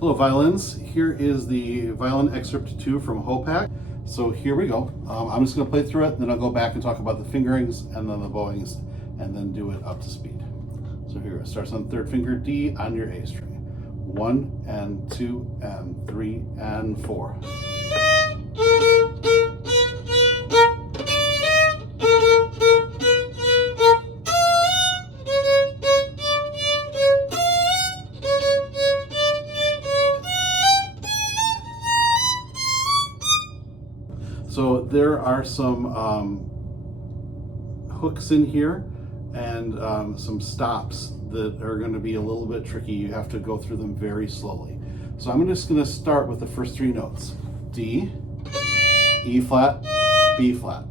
Hello violins, here is the Violin Excerpt 2 from Hopak. So here we go. I'm just going to play through it, then I'll go back and talk about the fingerings and then the bowings and then do it up to speed. So here it starts on the third finger, D on your A string. 1 and 2 and 3 and 4. So there are some hooks in here and some stops that are going to be a little bit tricky. You have to go through them very slowly. So I'm just going to start with the first three notes. D, E flat, B flat.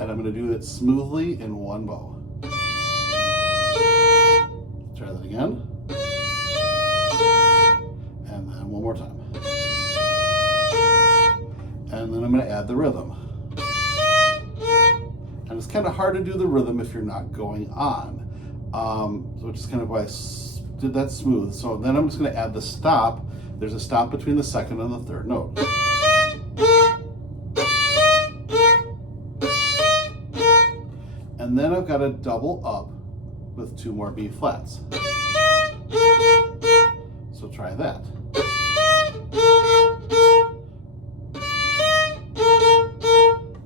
And I'm going to do it smoothly in one bow. Try that again. And then one more time. And then I'm going to add the rhythm. And it's kind of hard to do the rhythm if you're not going on. Which is kind of why I did that smooth. So then I'm just going to add the stop. There's a stop between the second and the third note. And then I've got to double up with 2 more B flats. So try that.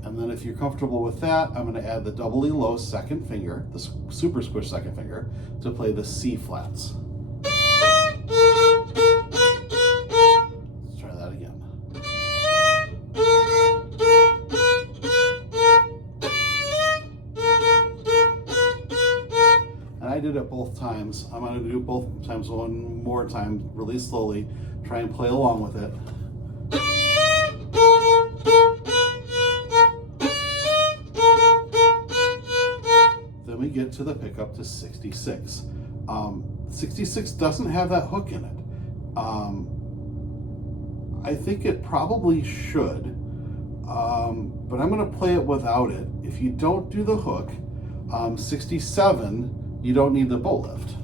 And then if you're comfortable with that, I'm going to add the doubly low second finger, the super squish second finger, to play the C flats. Let's try that again. And I did it both times. I'm going to do both times one more time, really slowly, try and play along with it. We get to the pickup to 66. 66 doesn't have that hook in it. I think it probably should, but I'm going to play it without it. If you don't do the hook, 67, you don't need the bow lift.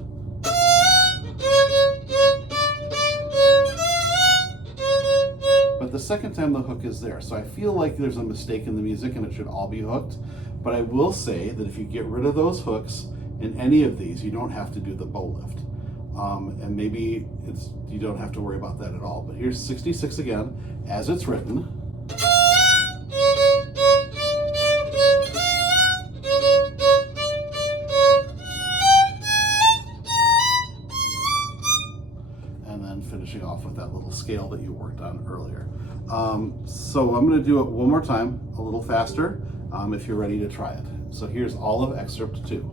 But the second time the hook is there, so I feel like there's a mistake in the music and it should all be hooked. But I will say that if you get rid of those hooks in any of these, you don't have to do the bow lift. And maybe you don't have to worry about that at all. But here's 66 again, as it's written. And then finishing off with that little scale that you worked on earlier. So I'm going to do it one more time, a little faster. If you're ready to try it. So here's all of Excerpt 2.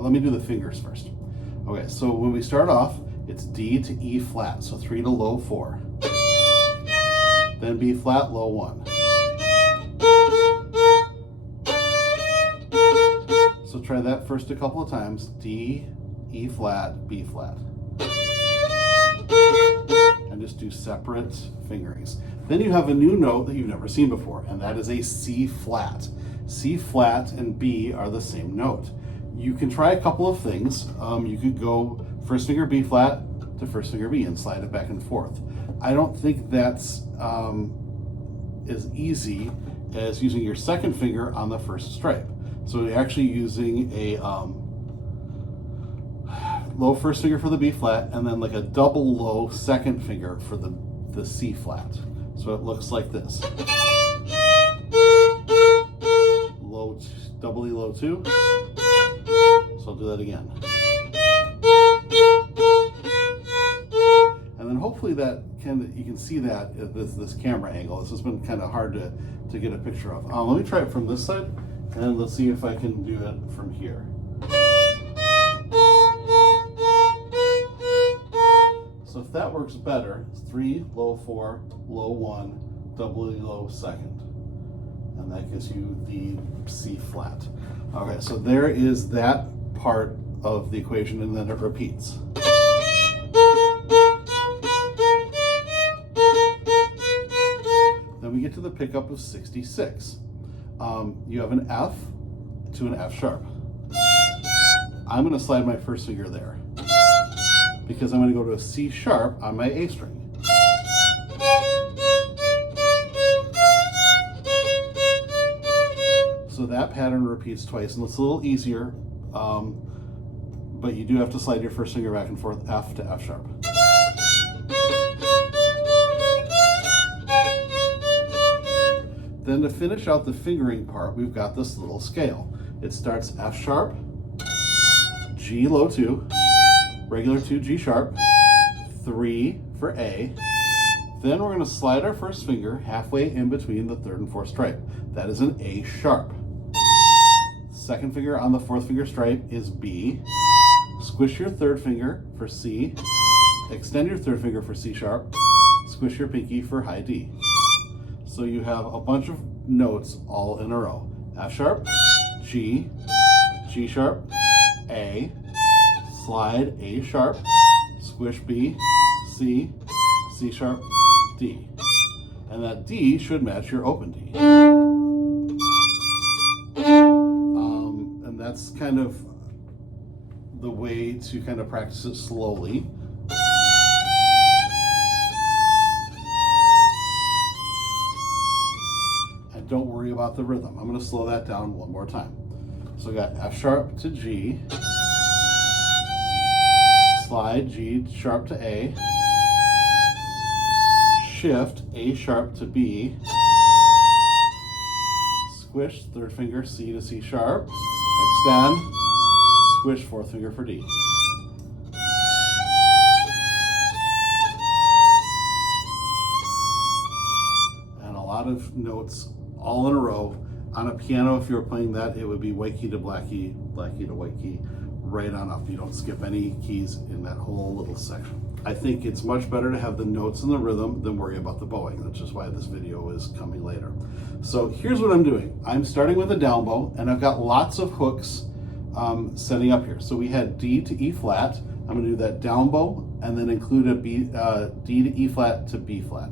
Let me do the fingers first. Okay, so when we start off, it's D to E flat, so 3 to low 4. Then B flat, low 1. So try that first a couple of times. D, E flat, B flat. And just do separate fingerings. Then you have a new note that you've never seen before, and that is a C flat. C flat and B are the same note. You can try a couple of things. You could go first finger B flat to first finger B and slide it back and forth. I don't think that's as easy as using your second finger on the first stripe. So you're actually using a low first finger for the B flat and then like a double low second finger for the C flat. So it looks like this. Low, doubly low 2. So I'll do that again. And then hopefully you can see that at this camera angle. This has been kind of hard to get a picture of. Let me try it from this side. And let's see if I can do it from here. So if that works better, it's 3, low 4, low 1, doubly low second. And that gives you the C flat. Okay, so there is that part of the equation, and then it repeats. Then we get to the pickup of 66. You have an F to an F sharp. I'm going to slide my first finger there because I'm going to go to a C sharp on my A string. So that pattern repeats twice, and it's a little easier, but you do have to slide your first finger back and forth, F to F sharp. Then to finish out the fingering part, we've got this little scale. It starts F sharp, G low 2, regular 2, G sharp, 3 for A. Then we're going to slide our first finger halfway in between the 3rd and 4th stripe. That is an A sharp. Second finger on the 4th finger stripe is B. Squish your 3rd finger for C. Extend your 3rd finger for C sharp. Squish your pinky for high D. So you have a bunch of notes all in a row. F sharp, G, G sharp, A, slide A sharp, squish B, C, C sharp, D. And that D should match your open D. And that's kind of the way to kind of practice it slowly. And don't worry about the rhythm. I'm going to slow that down one more time. So we got F sharp to G, slide G sharp to A, shift A sharp to B, squish 3rd finger C to C sharp, extend, squish 4th finger for D. And a lot of notes all in a row. On a piano, if you were playing that, it would be white key to black key to white key, right on up. You don't skip any keys in that whole little section. I think it's much better to have the notes and the rhythm than worry about the bowing. That's just why this video is coming later. So here's what I'm doing. I'm starting with a down bow, and I've got lots of hooks setting up here. So we had D to E flat. I'm going to do that down bow and then include a D to E flat to B flat.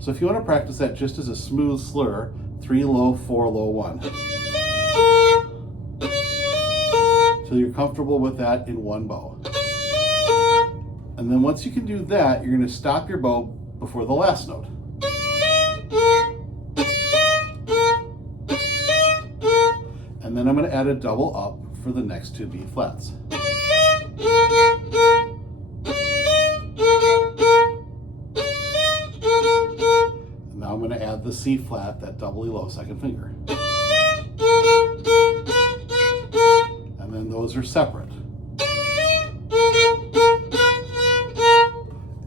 So if you want to practice that just as a smooth slur, 3 low, 4 low, 1. So you're comfortable with that in one bow. And then once you can do that, you're going to stop your bow before the last note. And then I'm going to add a double up for the next 2 B flats. And now I'm going to add the C flat, that doubly low 2nd finger. And then those are separate.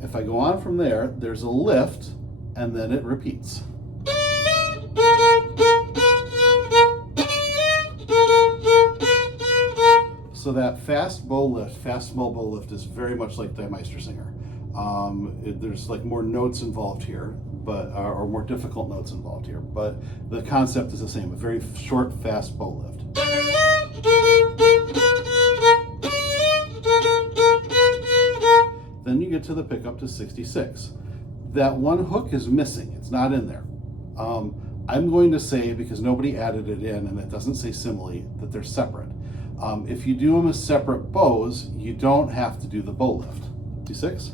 If I go on from there, there's a lift, and then it repeats. So that fast bow lift, fast small bow lift is very much like the Meistersinger. There's like more notes involved here, but or more difficult notes involved here, but the concept is the same, a very short, fast bow lift. Then you get to the pickup to 66. That one hook is missing, it's not in there. I'm going to say, because nobody added it in and it doesn't say simile, that they're separate. If you do them as separate bows, you don't have to do the bow lift. 66.